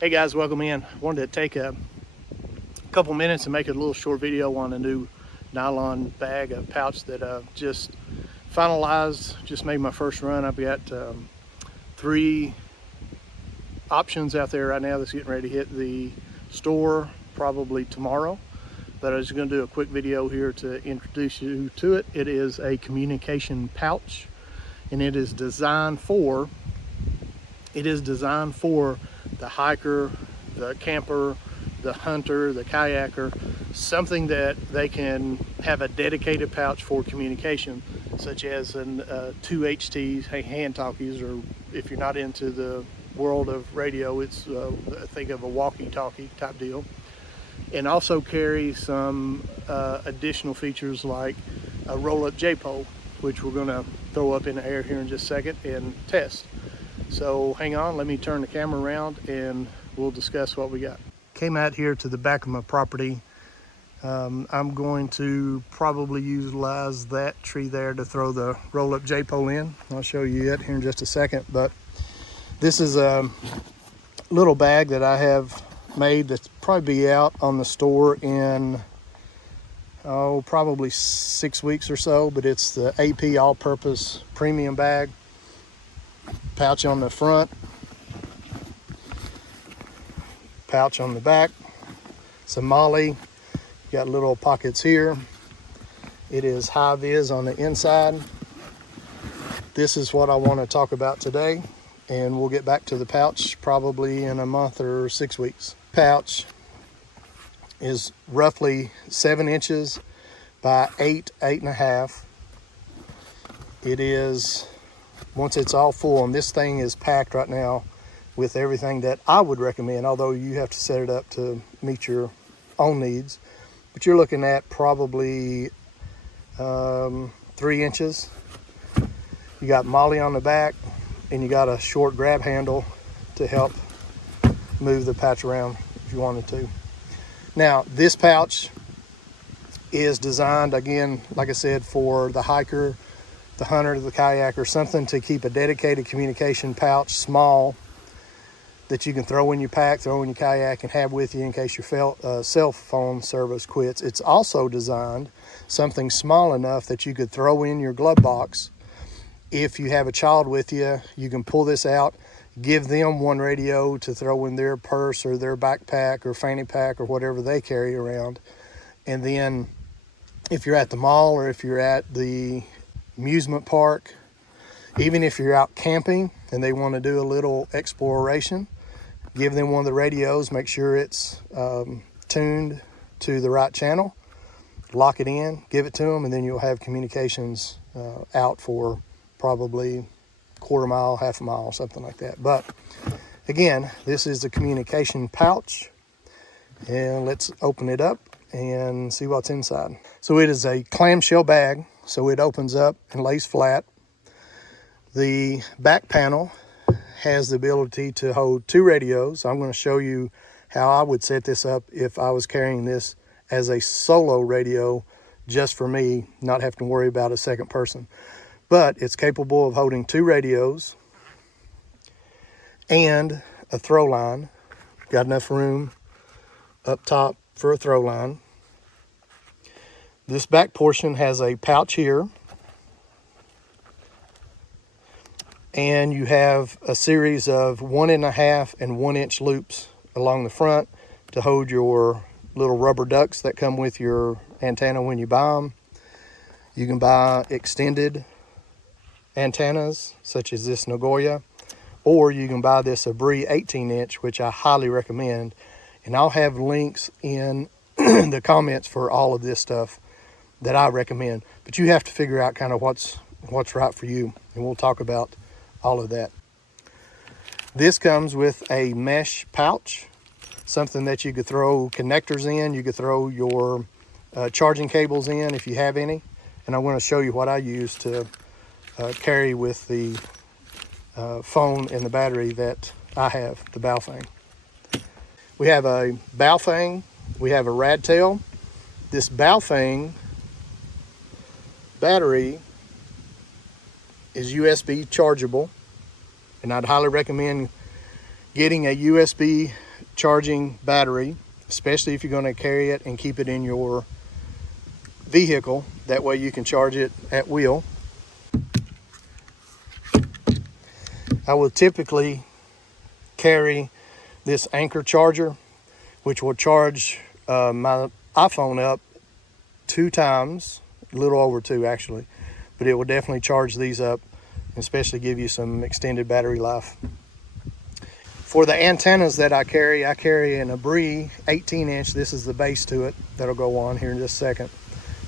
Hey guys, welcome in. Wanted to take a couple minutes and make a little short video on a new nylon bag, a pouch that just finalized, just made my first run. I've got 3 options out there right now that's getting ready to hit the store probably tomorrow. But I was going to do a quick video here to introduce you to it. It is a communication pouch, and it is designed for the hiker, the camper, the hunter, the kayaker, something that they can have a dedicated pouch for communication, such as 2 HTs, hand talkies, or if you're not into the world of radio, it's think of a walkie-talkie type deal. And also carry some additional features like a roll-up J-pole, which we're going to throw up in the air here in just a second and test. So hang on, let me turn the camera around and we'll discuss what we got. Came out here to the back of my property. I'm going to probably utilize that tree there to throw the roll-up J-pole in. I'll show you it here in just a second, but this is a little bag that I have made that's probably be out on the store in probably 6 weeks or so, but it's the AP all-purpose premium bag. Pouch on the front, pouch on the back, some MOLLE, got little pockets here. It is high vis on the inside. This is what I want to talk about today, and we'll get back to the pouch probably in a month or 6 weeks. Pouch is roughly 7 inches by 8.5. It is, once it's all full, and this thing is packed right now with everything that I would recommend, although you have to set it up to meet your own needs, but you're looking at probably 3 inches. You got MOLLE on the back, and you got a short grab handle to help move the pouch around if you wanted to. Now, this pouch is designed, again, like I said, for the hiker, the hunter, the kayaker, something to keep a dedicated communication pouch, small, that you can throw in your pack, throw in your kayak, and have with you in case your cell phone service quits. It's also designed something small enough that you could throw in your glove box. If you have a child with you, you can pull this out, give them one radio to throw in their purse or their backpack or fanny pack or whatever they carry around. And then if you're at the mall or if you're at the amusement park, even if you're out camping and they want to do a little exploration, give them one of the radios, make sure it's tuned to the right channel, lock it in, give it to them, and then you'll have communications out for probably quarter mile, half a mile, something like that. But again, this is the communication pouch, and let's open it up and see what's inside. So it is a clamshell bag, so it opens up and lays flat. The back panel has the ability to hold 2 radios. I'm going to show you how I would set this up if I was carrying this as a solo radio just for me, not having to worry about a second person. But it's capable of holding 2 radios and a throw line. Got enough room up top for a throw line. This back portion has a pouch here, and you have a series of 1.5 and 1 inch loops along the front to hold your little rubber ducks that come with your antenna when you buy them. You can buy extended antennas such as this Nagoya, or you can buy this Abri 18 inch, which I highly recommend, and I'll have links in the comments for all of this stuff that I recommend. But you have to figure out kind of what's right for you, and we'll talk about all of that. This comes with a mesh pouch, something that you could throw connectors in. You could throw your charging cables in if you have any, and I'm going to show you what I use to carry with the phone and the battery that I have, the Baofeng. We have a Baofeng, we have a rad tail. This Baofeng battery is USB chargeable, and I'd highly recommend getting a USB charging battery, especially if you're going to carry it and keep it in your vehicle. That way you can charge it at will. I will typically carry this Anchor charger, which will charge my iPhone up 2 times, a little over 2 actually, but it will definitely charge these up, especially give you some extended battery life. For the antennas that I carry an Abri 18-inch. This is the base to it that'll go on here in just a second,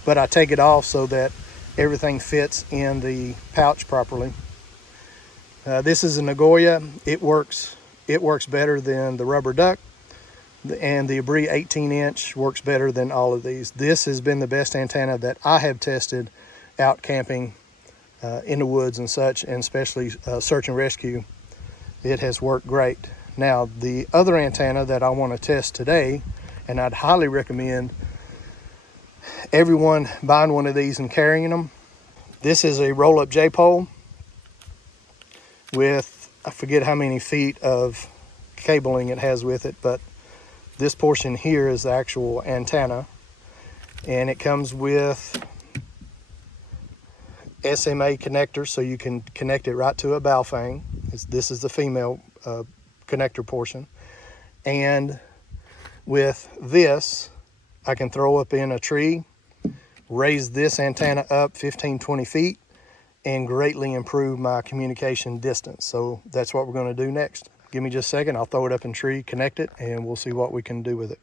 but I take it off so that everything fits in the pouch properly. This is a Nagoya. It works better than the rubber duck, and the Abri 18-inch works better than all of these. This has been the best antenna that I have tested out camping in the woods and such, and especially search and rescue. It has worked great. Now, the other antenna that I want to test today, and I'd highly recommend everyone buying one of these and carrying them. This is a roll-up J-pole with, I forget how many feet of cabling it has with it, but this portion here is the actual antenna, and it comes with SMA connector, so you can connect it right to a Baofeng. This is the female connector portion, and with this I can throw up in a tree, raise this antenna up 15-20 feet, and greatly improve my communication distance. So that's what we're going to do next. Give me just a second, I'll throw it up in a tree, connect it, and we'll see what we can do with it.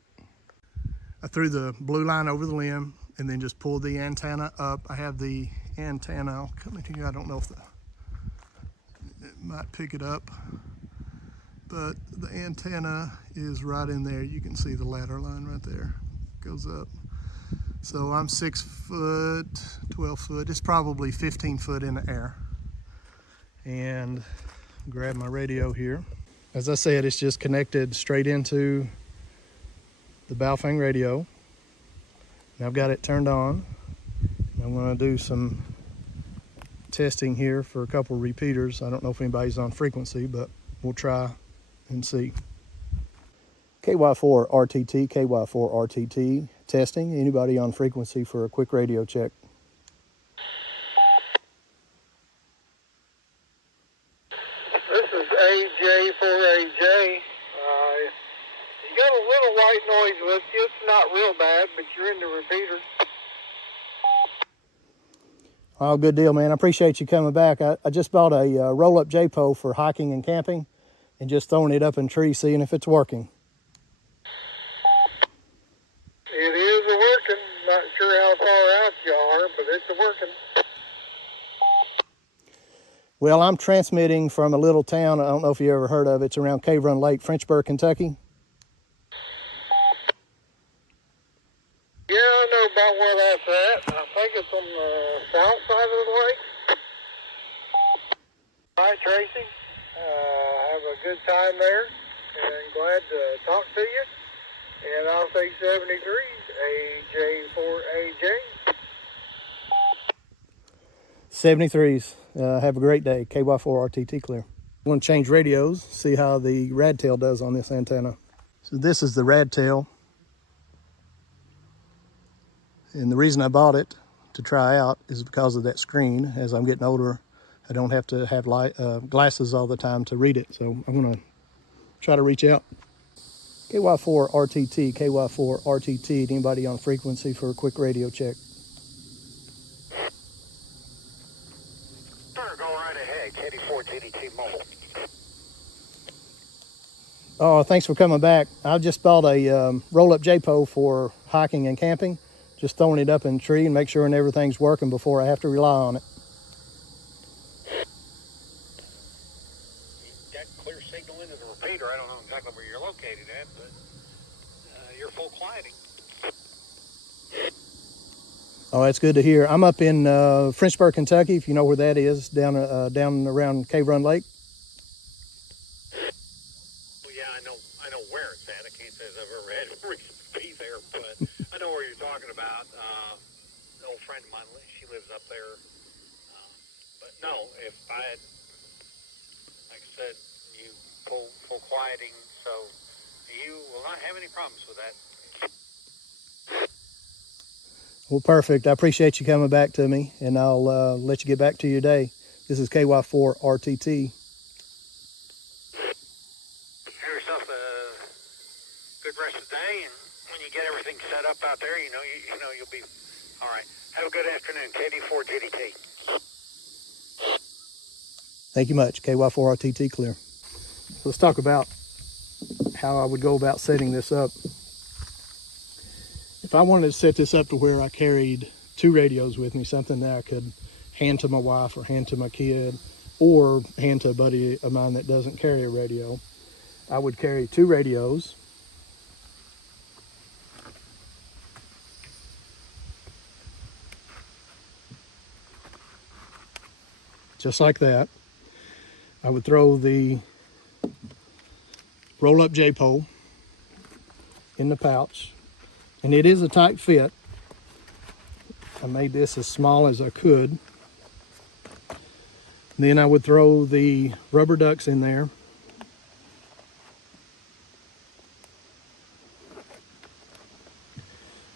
I threw the blue line over the limb and then just pulled the antenna up. I have the antenna, I'll come in here, I don't know if it might pick it up, but the antenna is right in there. You can see the ladder line right there, goes up. So I'm 6 foot, 12 foot, it's probably 15 foot in the air. And grab my radio here. As I said, it's just connected straight into the Baofeng radio. And I've got it turned on. I'm going to do some testing here for a couple repeaters. I don't know if anybody's on frequency, but we'll try and see. KY4 RTT, KY4 RTT, testing. Anybody on frequency for a quick radio check? This is AJ for AJ. You got a little white noise with you. It's not real bad, but you're in the repeater. Oh, good deal, man. I appreciate you coming back. I just bought a roll-up J-pole for hiking and camping, and just throwing it up in trees, seeing if it's working. It is working. Not sure how far out you are, but it's working. Well, I'm transmitting from a little town, I don't know if you ever heard of it. It's around Cave Run Lake, Frenchburg, Kentucky. Yeah, I know about where that's at. I think it's on the south side of the lake. Hi, Tracy. Have a good time there, and glad to talk to you. And I'll say 73, AJ for AJ. 73s. Have a great day. KY4 RTT clear. I'm going to change radios, see how the rad tail does on this antenna. So this is the rad tail. And the reason I bought it to try out is because of that screen. As I'm getting older, I don't have to have glasses all the time to read it. So I'm going to try to reach out. KY4 RTT, KY4 RTT. Anybody on frequency for a quick radio check? Sure, go right ahead. KD4 TDT mobile. Oh, thanks for coming back. I just bought a roll-up J-pole for hiking and camping. Just throwing it up in a tree and make sure everything's working before I have to rely on it. You've got clear signal into the repeater. I don't know exactly where you're located at, but you're full quieting. Oh, that's good to hear. I'm up in Frenchburg, Kentucky, if you know where that is, down around Cave Run Lake. Well, yeah, I know where it's at. I can't say I've ever had a reason to be there, but I know where you're talking about. An old friend of mine, she lives up there. But no, if I had, like I said, you full quieting, so you not have any problems with that. Well, perfect. I appreciate you coming back to me, and I'll let you get back to your day. This is KY4 RTT. Have yourself a good rest of the day, and when you get everything set up out there, you know you'll be all right. Have a good afternoon, KD4 GDT. Thank you much. KY4 RTT clear. Let's talk about how I would go about setting this up. If I wanted to set this up to where I carried 2 radios with me, something that I could hand to my wife or hand to my kid or hand to a buddy of mine that doesn't carry a radio, I would carry 2 radios. Just like that. I would throw the roll-up J-pole in the pouch, and it is a tight fit. I made this as small as I could. Then I would throw the rubber ducks in there.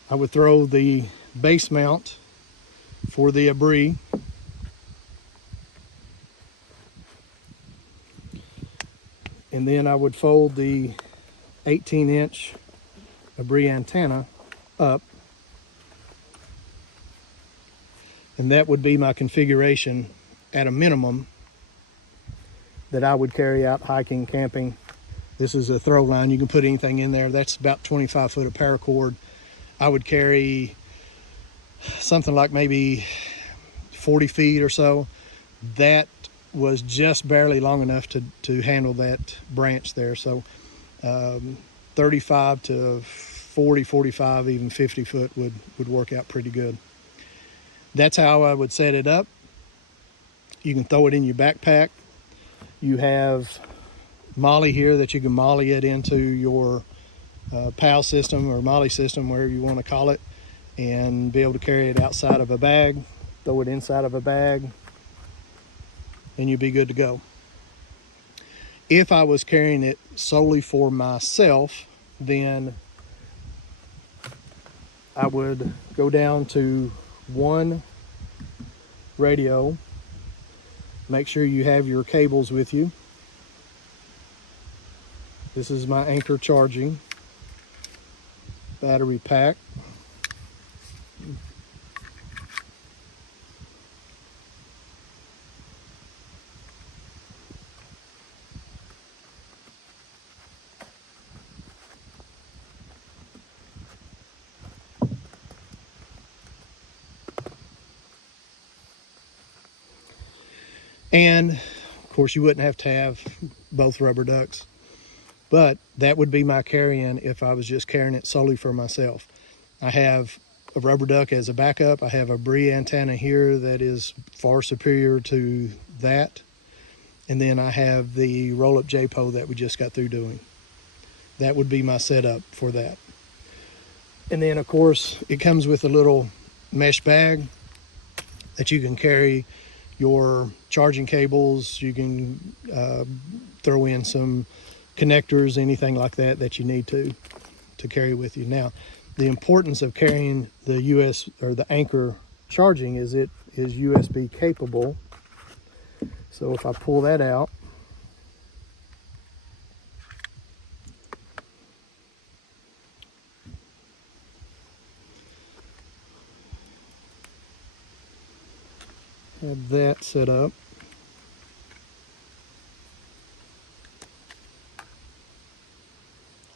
I would throw the base mount for the abri. And then I would fold the 18-inch abri antenna up. And that would be my configuration at a minimum that I would carry out hiking, camping. This is a throw line. You can put anything in there. That's about 25 foot of paracord. I would carry something like maybe 40 feet or so. That was just barely long enough to handle that branch there. So 35 to 40, 45, even 50 foot would work out pretty good. That's how I would set it up. You can throw it in your backpack. You have molly here that you can molly it into your PAL system or molly system, wherever you want to call it, and be able to carry it outside of a bag, throw it inside of a bag, and you'd be good to go. If I was carrying it solely for myself, then I would go down to 1 radio. Make sure you have your cables with you. This is my Anchor charging battery pack. And of course you wouldn't have to have both rubber ducks, but that would be my carry-in if I was just carrying it solely for myself. I have a rubber duck as a backup. I have a Brie antenna here that is far superior to that. And then I have the roll-up J-pole that we just got through doing. That would be my setup for that. And then of course it comes with a little mesh bag that you can carry your charging cables. You can throw in some connectors, anything like that you need to carry with you. Now, the importance of carrying the US or the Anchor charging is it is USB capable. So if I pull that out, have that set up.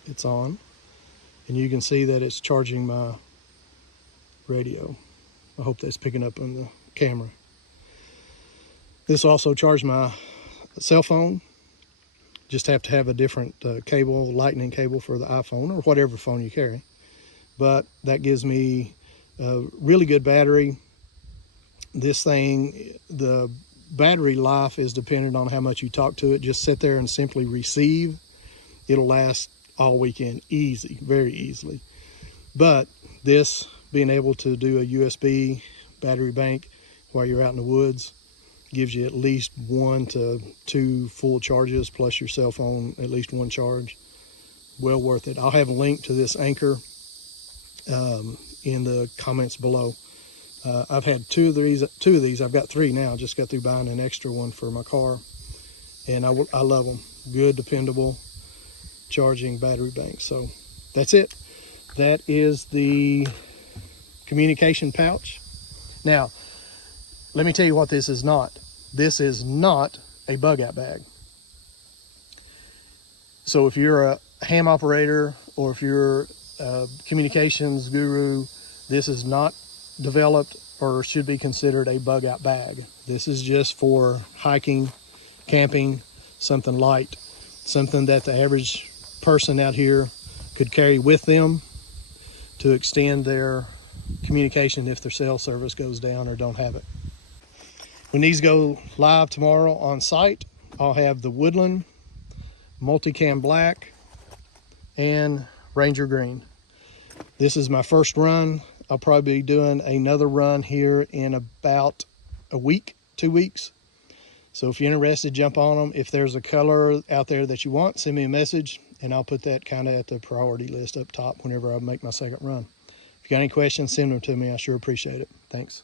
It's on, and you can see that it's charging my radio. I hope that's picking up on the camera. This also charges my cell phone. Just have to have a different cable, lightning cable for the iPhone or whatever phone you carry. But that gives me a really good battery. This thing, the battery life is dependent on how much you talk to it. Just sit there and simply receive. It'll last all weekend, easy, very easily. But this, being able to do a USB battery bank while you're out in the woods, gives you at least 1 to 2 full charges, plus your cell phone, at least 1 charge. well worth it. I'll have a link to this anchor in the comments below. I've had two of these. I've got 3 now. Just got through buying an extra one for my car, and I love them. Good, dependable charging battery bank. So that's it. That is the communication pouch. Now, let me tell you what this is not. This is not a bug out bag. So if you're a ham operator or if you're a communications guru, this is not developed or should be considered a bug out bag. This is just for hiking, camping, something light, something that the average person out here could carry with them to extend their communication if their cell service goes down or don't have it. When these go live tomorrow on site, I'll have the Woodland, Multicam Black, and Ranger Green. This is my first run. I'll probably be doing another run here in about a week, 2 weeks. So if you're interested, jump on them. If there's a color out there that you want, send me a message, and I'll put that kind of at the priority list up top whenever I make my second run. If you got any questions, send them to me. I sure appreciate it. Thanks.